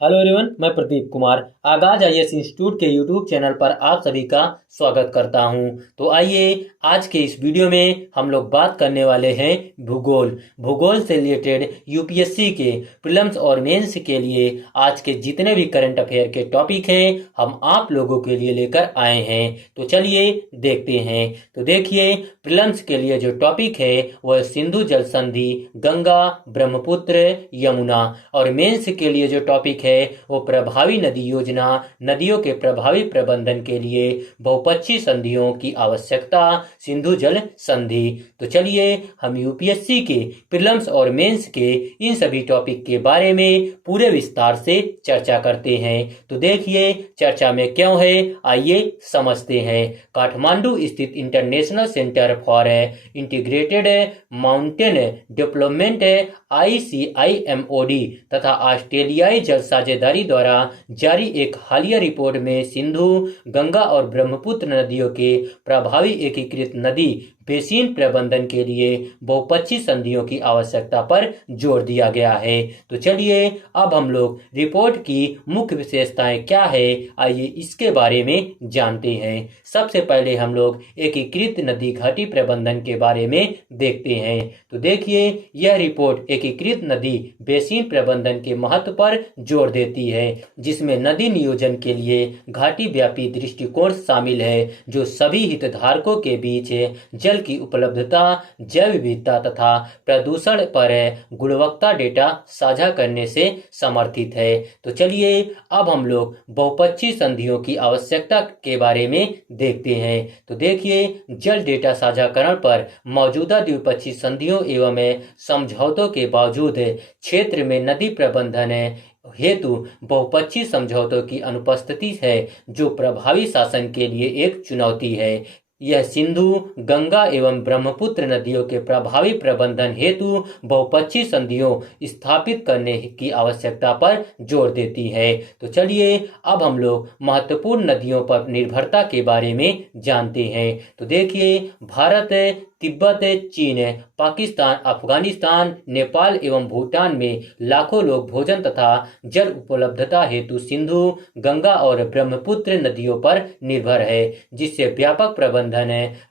Hello everyone, मैं प्रदीप कुमार आगाज IAS institute के यूट्यूब चैनल पर आप सभी का स्वागत करता हूं। तो आइए आज के इस वीडियो में हम लोग बात करने वाले हैं भूगोल भूगोल से रिलेटेड यूपीएससी के प्रीलिम्स और मेंस के लिए आज के जितने भी करंट अफेयर के टॉपिक हैं हम आप लोगों के लिए लेकर आए हैं। तो चलिए देखते हैं। तो देखिए, प्रीलिम्स के लिए जो टॉपिक है वह सिंधु जल संधि, गंगा, ब्रह्मपुत्र, यमुना। और मेंस के लिए जो टॉपिक है वो प्रभावी नदी योजना, नदियों के प्रभावी प्रबंधन के लिए बहुपक्षीय संधियों की आवश्यकता, सिंधु जल संधि। तो चलिए हम यूपीएससी के प्रीलिम्स और मेंस के इन सभी टॉपिक के बारे में पूरे विस्तार से चर्चा करते हैं। तो देखिए चर्चा में क्यों है, आइए समझते हैं। काठमांडू स्थित international centre for integrated mountain development ICIMOD तथा ऑस्ट्रेलियाई जल साझेदारी द्वारा जारी एक हालिया रिपोर्ट में सिंधु, गंगा और ब्रह्मपुत्र नदियों के प्रभावी एकीकृत नदी बेसिन प्रबंधन के लिए बहुपक्षीय संधियों की आवश्यकता पर जोर दिया गया है। तो चलिए अब हम लोग रिपोर्ट की मुख्य विशेषताएं क्या है, आइए इसके बारे में जानते हैं। सबसे पहले हम लोग एकीकृत नदी घाटी प्रबंधन के बारे में देखते हैं। तो देखिए, यह रिपोर्ट एकीकृत नदी बेसिन प्रबंधन के महत्व पर जोर देती है, जिसमें नदी नियोजन के लिए घाटी व्यापी दृष्टिकोण शामिल है, जो सभी हितधारकों के बीच जल की उपलब्धता, जैव विविधता तथा प्रदूषण पर गुणवत्ता डेटा साझा करने से समर्थित है। तो चलिए अब हम लोग बहुपक्षीय संधियों की आवश्यकता के बारे में देखते हैं। तो देखिए, जल डेटा साझाकरण पर मौजूदा द्विपक्षीय संधियों एवं समझौतों के बावजूद क्षेत्र में नदी प्रबंधन हेतु बहुपक्षीय समझौतों की अनुपस्थिति है, जो प्रभावी शासन के लिए एक चुनौती है। यह सिंधु, गंगा एवं ब्रह्मपुत्र नदियों के प्रभावी प्रबंधन हेतु बहुपक्षीय संधियों स्थापित करने की आवश्यकता पर जोर देती है। तो चलिए अब हम लोग महत्वपूर्ण नदियों पर निर्भरता के बारे में जानते हैं। तो देखिए, भारत, तिब्बत, चीन, पाकिस्तान, अफगानिस्तान, नेपाल एवं भूटान में लाखों लोग भोजन तथा जल उपलब्धता हेतु सिंधु, गंगा और ब्रह्मपुत्र नदियों पर निर्भर है, जिससे व्यापक प्रबंधन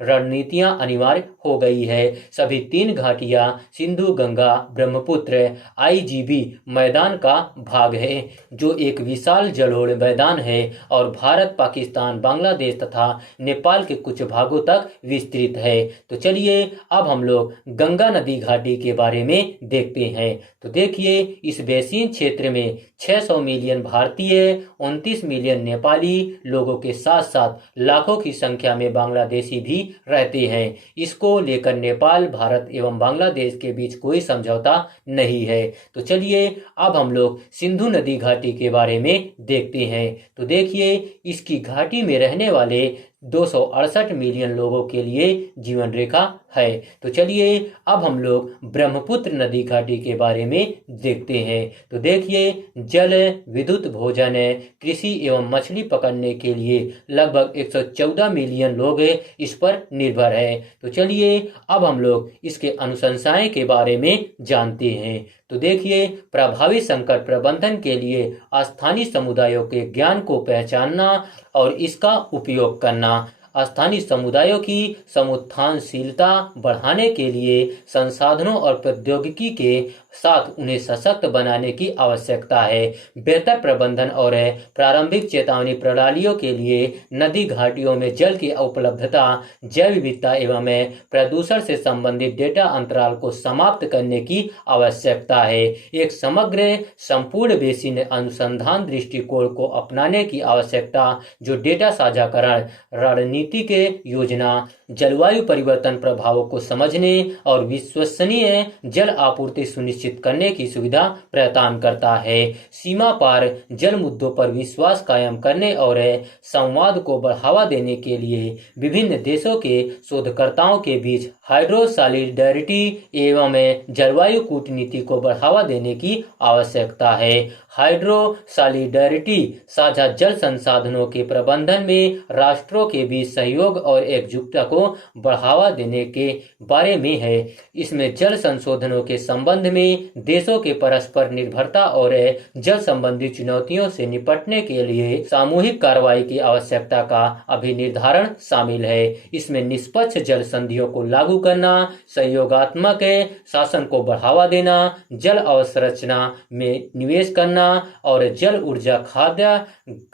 रणनीतियां अनिवार्य हो गई है। सभी तीन घाटियां सिंधु, गंगा, ब्रह्मपुत्र IGB मैदान का भाग है, जो एक विशाल जलोढ़ मैदान है और भारत, पाकिस्तान, बांग्लादेश तथा नेपाल के कुछ भागों तक विस्तृत है। तो चलिए अब हम लोग गंगा नदी घाटी के बारे में देखते हैं। तो देखिए, इस बेसिन क्षेत्र में 600 मिलियन भारतीय, 29 मिलियन नेपाली लोगों के साथ साथ लाखों की संख्या में बांग्लादेशी भी रहते हैं। इसको लेकर नेपाल, भारत एवं बांग्लादेश के बीच कोई समझौता नहीं है। तो चलिए अब हम लोग सिंधु नदी घाटी के बारे में देखते हैं। तो देखिए, इसकी घाटी में रहने वाले 268 मिलियन लोगों के लिए जीवन रेखा है। तो चलिए अब हम लोग ब्रह्मपुत्र नदी घाटी के बारे में देखते हैं। तो देखिए, जल, विद्युत, भोजन, कृषि एवं मछली पकड़ने के लिए लगभग 114 मिलियन लोग इस पर निर्भर है। तो चलिए अब हम लोग इसके अनुशंसाएं के बारे में जानते हैं। तो देखिए, प्रभावी संकट प्रबंधन के लिए स्थानीय समुदायों के ज्ञान को पहचानना और इसका उपयोग करना, स्थानीय समुदायों की समुत्थानशीलता बढ़ाने के लिए संसाधनों और प्रौद्योगिकी के साथ उन्हें सशक्त बनाने की आवश्यकता है। बेहतर प्रबंधन और प्रारंभिक चेतावनी प्रणालियों के लिए नदी घाटियों में जल की उपलब्धता, जैव विविधता एवं प्रदूषण से संबंधित डेटा अंतराल को समाप्त करने की आवश्यकता है। एक समग्र संपूर्ण बेसिन अनुसंधान दृष्टिकोण को अपनाने की आवश्यकता, जो डेटा साझाकरण, रणनीतिक योजना, जलवायु परिवर्तन प्रभावों को समझने और विश्वसनीय जल आपूर्ति सुनिश्चित करने की सुविधा प्रदान करता है। सीमा पार जल मुद्दों पर विश्वास कायम करने और संवाद को बढ़ावा देने के लिए विभिन्न देशों के शोधकर्ताओं के बीच हाइड्रो सॉलिडरिटी एवं जलवायु कूटनीति को बढ़ावा देने की आवश्यकता है। हाइड्रो सॉलिडरिटी साझा जल संसाधनों के प्रबंधन में राष्ट्रों के बीच सहयोग और एकजुटता को बढ़ावा देने के बारे में है। इसमें जल संसाधनों के संबंध में देशों के परस्पर निर्भरता और जल संबंधी चुनौतियों से निपटने के लिए सामूहिक कार्रवाई की आवश्यकता का अभिनिर्धारण शामिल है। इसमें निष्पक्ष जल संधियों को लागू करना, सहयोगात्मक शासन को बढ़ावा देना, जल अवसंरचना में निवेश करना और जल ऊर्जा खाद्य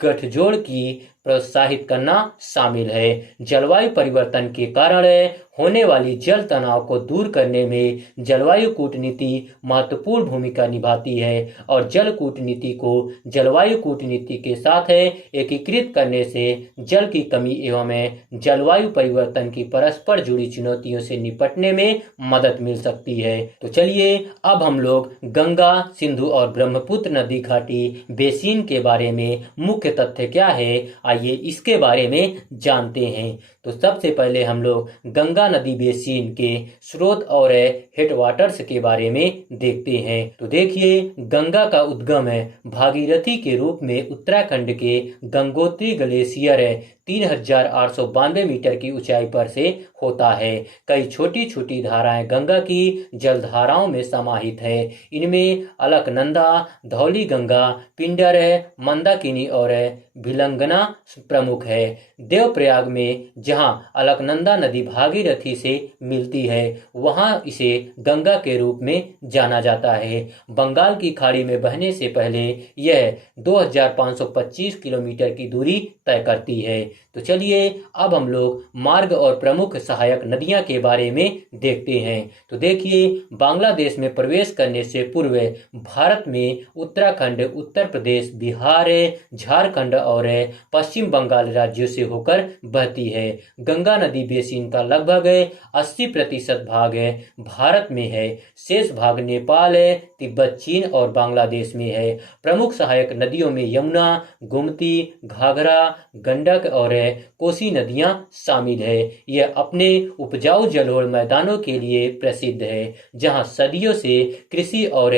गठजोड़ की प्रोत्साहित करना शामिल है। जलवायु परिवर्तन के कारण होने वाली जल तनाव को दूर करने में जलवायु कूटनीति महत्वपूर्ण भूमिका निभाती है और जल कूटनीति को जलवायु कूटनीति के साथ एकीकृत करने से जल की कमी एवं जलवायु परिवर्तन की परस्पर जुड़ी चुनौतियों से निपटने में मदद मिल सकती है। तो चलिए अब हम लोग गंगा, सिंधु और ब्रह्मपुत्र नदी घाटी बेसिन के बारे में मुख्य तथ्य क्या है, आइए इसके बारे में जानते हैं। तो सबसे पहले हम लोग गंगा नदी बेसिन के स्रोत और हेडवाटर्स के बारे में देखते हैं। तो देखिए, गंगा का उद्गम भागीरथी के रूप में उत्तराखंड के गंगोत्री ग्लेशियर 3892 मीटर की ऊंचाई पर से होता है। कई छोटी छोटी धाराएं गंगा की जलधाराओं में समाहित है। इनमें अलकनंदा, धौली गंगा, पिंडर, मंदाकिनी और भिलंगना प्रमुख है। देवप्रयाग में जहां अलकनंदा नदी भागीरथी से मिलती है, वहां इसे गंगा के रूप में जाना जाता है। बंगाल की खाड़ी में बहने से पहले यह 2525 किलोमीटर की दूरी तय करती है। तो चलिए अब हम लोग मार्ग और प्रमुख सहायक नदियां के बारे में देखते हैं। तो देखिए, बांग्लादेश में प्रवेश करने से पूर्व भारत में उत्तराखंड, उत्तर प्रदेश, बिहार, झारखंड और पश्चिम बंगाल राज्यों से होकर बहती है। गंगा नदी बेसिन का लगभग 80% भाग भारत में है। शेष भाग नेपाल, तिब्बत, चीन और बांग्लादेश में है। प्रमुख सहायक नदियों में यमुना, गोमती, घाघरा, गंडक और कोसी नदियां शामिल है। यह अपने उपजाऊ जलोढ़ मैदानों के लिए प्रसिद्ध है, जहां सदियों से कृषि और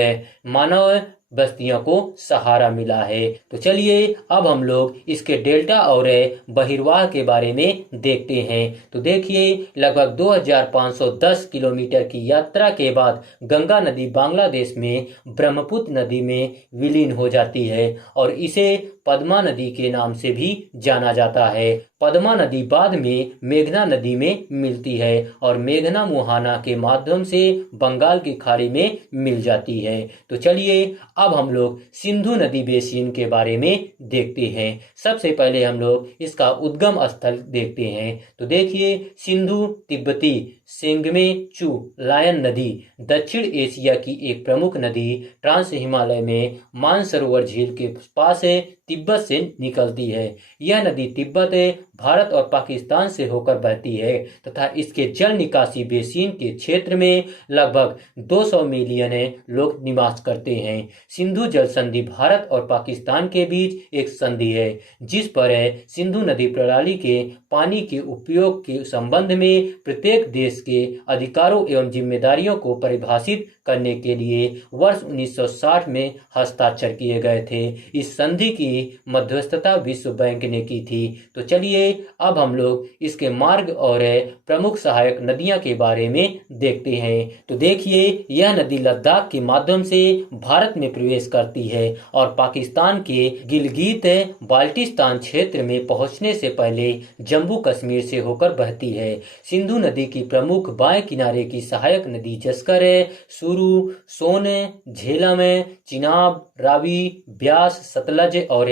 मानव बस्तियों को सहारा मिला है। तो चलिए अब हम लोग इसके डेल्टा और बहिर्वाह के बारे में देखते हैं। तो देखिए, लगभग 2510 किलोमीटर की यात्रा के बाद गंगा नदी बांग्लादेश में ब्रह्मपुत्र नदी में विलीन हो जाती है और इसे पद्मा नदी के नाम से भी जाना जाता है। पद्मा नदी बाद में मेघना नदी में मिलती है और मेघना मुहाना के माध्यम से बंगाल की खाड़ी में मिल जाती है। तो चलिए अब हम लोग सिंधु नदी बेसिन के बारे में देखते हैं। सबसे पहले हम लोग इसका उद्गम स्थल देखते हैं। तो देखिए, सिंधु तिब्बती सेंगमे चू लायन नदी दक्षिण एशिया की एक प्रमुख नदी ट्रांस हिमालय में मानसरोवर झील के पास तिब्बत से निकलती है। यह नदी तिब्बत, भारत और पाकिस्तान से होकर बहती है तथा इसके जल निकासी बेसिन के क्षेत्र में लगभग 200 मिलियन लोग निवास करते हैं। सिंधु जल संधि भारत और पाकिस्तान के बीच एक संधि है, जिस पर सिंधु नदी प्रणाली के पानी के उपयोग के संबंध में प्रत्येक देश के अधिकारों एवं जिम्मेदारियों को परिभाषित करने के लिए वर्ष 1960 में हस्ताक्षर किए गए थे। इस संधि की मध्यस्थता विश्व बैंक ने की थी। तो चलिए अब हम लोग इसके मार्ग और प्रमुख सहायक नदियां के बारे में देखते हैं। तो देखिए, यह नदी लद्दाख के माध्यम से भारत में प्रवेश करती है और पाकिस्तान के गिलगित बाल्टिस्तान क्षेत्र में पहुंचने से पहले जम्मू कश्मीर से होकर बहती है। सिंधु नदी की प्रमुख बाएं किनारे की सहायक नदी जस्कर, सुरू, सोन, झेलम, चिनाब, रावी, ब्यास, सतलज और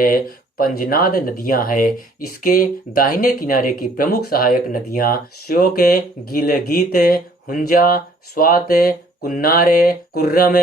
पंजनाद नदियां हैं। इसके दाहिने किनारे की प्रमुख सहायक नदियां श्योक, गिलगित, हुंजा, स्वात, कुन्नार, कुर्रम,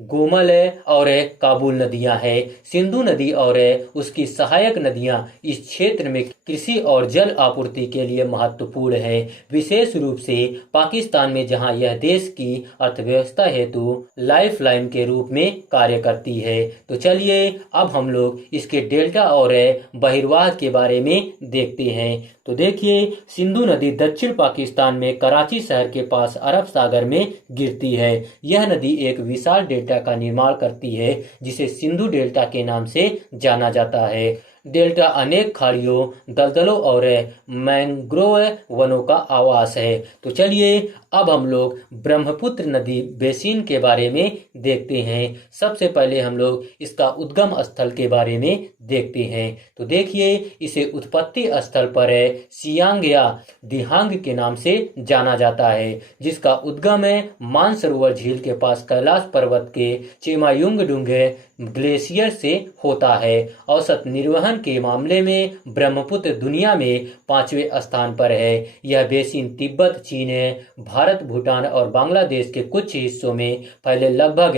गोमल और काबुल नदियां हैं। सिंधु नदी और उसकी सहायक नदियां इस क्षेत्र में कृषि और जल आपूर्ति के लिए महत्वपूर्ण है, विशेष रूप से पाकिस्तान में, जहां यह देश की अर्थव्यवस्था हेतु लाइफलाइन के रूप में कार्य करती है। तो चलिए अब हम लोग इसके डेल्टा और बहिर्वाह के बारे में देखते हैं। तो देखिए, सिंधु नदी दक्षिण पाकिस्तान में कराची शहर के पास अरब सागर में गिरती है। यह नदी एक विशाल डेल्टा डेल्टा का निर्माण करती है, जिसे सिंधु डेल्टा के नाम से जाना जाता है। डेल्टा अनेक खाड़ियों, दलदलों और मैंग्रोव वनों का आवास है। तो चलिए अब हम लोग ब्रह्मपुत्र नदी बेसिन के बारे में देखते हैं। सबसे पहले हम लोग इसका उद्गम स्थल के बारे में देखते हैं। तो देखिए, इसे उत्पत्ति स्थल पर सियांग या दिहांग के नाम से जाना जाता है, जिसका उद्गम मानसरोवर झील के पास कैलाश पर्वत के चेमायुंगडुंग ग्लेशियर से होता है। औसत निर्वहन के मामले में ब्रह्मपुत्र दुनिया में 5वें स्थान पर है। यह बेसिन तिब्बत, चीन, भारत, भूटान और बांग्लादेश के कुछ हिस्सों में फैले लगभग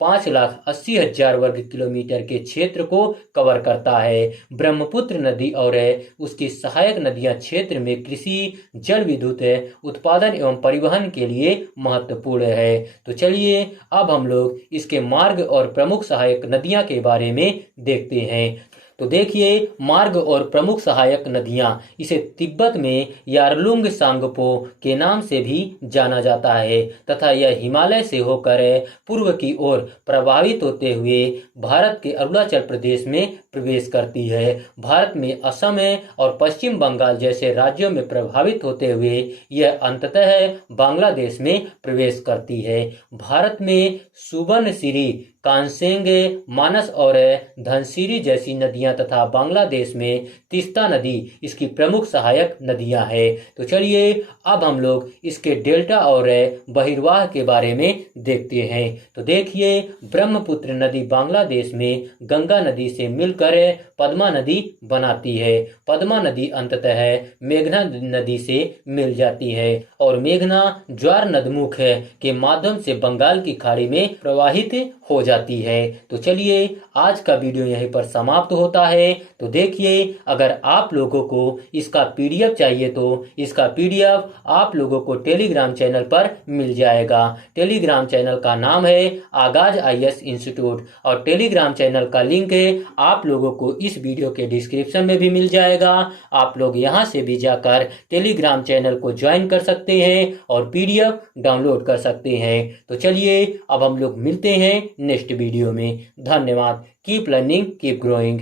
5,80,000 वर्ग किलोमीटर के क्षेत्र को कवर करता है। ब्रह्मपुत्र नदी और उसकी सहायक नदियां क्षेत्र में कृषि, जल विद्युत उत्पादन एवं परिवहन के लिए महत्वपूर्ण है। तो चलिए अब हम लोग इसके मार्ग और प्रमुख सहायक नदियां के बारे में देखते हैं। तो देखिए, मार्ग और प्रमुख सहायक नदियां, इसे तिब्बत में यारलुंग सांगपो के नाम से भी जाना जाता है तथा यह हिमालय से होकर पूर्व की ओर प्रवाहित होते हुए भारत के अरुणाचल प्रदेश में प्रवेश करती है। भारत में असम और पश्चिम बंगाल जैसे राज्यों में प्रभावित होते हुए यह अंततः बांग्लादेश में प्रवेश करती है। भारत में सुबनसिरी, कांसेंग, मानस और धनसिरी जैसी नदियां तथा बांग्लादेश में तीस्ता नदी इसकी प्रमुख सहायक नदियां हैं। तो चलिए अब हम लोग इसके डेल्टा और बहिर्वाह के बारे में देखते हैं। तो देखिए, ब्रह्मपुत्र नदी बांग्लादेश में गंगा नदी से मिलकर पद्मा नदी बनाती है। पद्मा नदी अंततः मेघना नदी से मिल जाती है और मेघना ज्वार नदमुख के माध्यम से बंगाल की खाड़ी में प्रवाहित हो जाती है। तो चलिए आज का वीडियो यहीं पर समाप्त होता है। तो देखिए, अगर आप लोगों को इसका पीडीएफ चाहिए तो इसका पीडीएफ आप लोगों को टेलीग्राम चैनल पर मिल जाएगा। टेलीग्राम चैनल का नाम है आगाज आईएएस इंस्टीट्यूट और टेलीग्राम चैनल का लिंक आप लोगों को इस वीडियो के डिस्क्रिप्शन में भी मिल जाएगा। आप लोग यहां से भी जाकर टेलीग्राम चैनल को ज्वाइन कर सकते हैं और पीडीएफ डाउनलोड कर सकते हैं। तो चलिए अब हम लोग मिलते हैं नेक्स्ट वीडियो में। धन्यवाद। Keep learning, keep growing.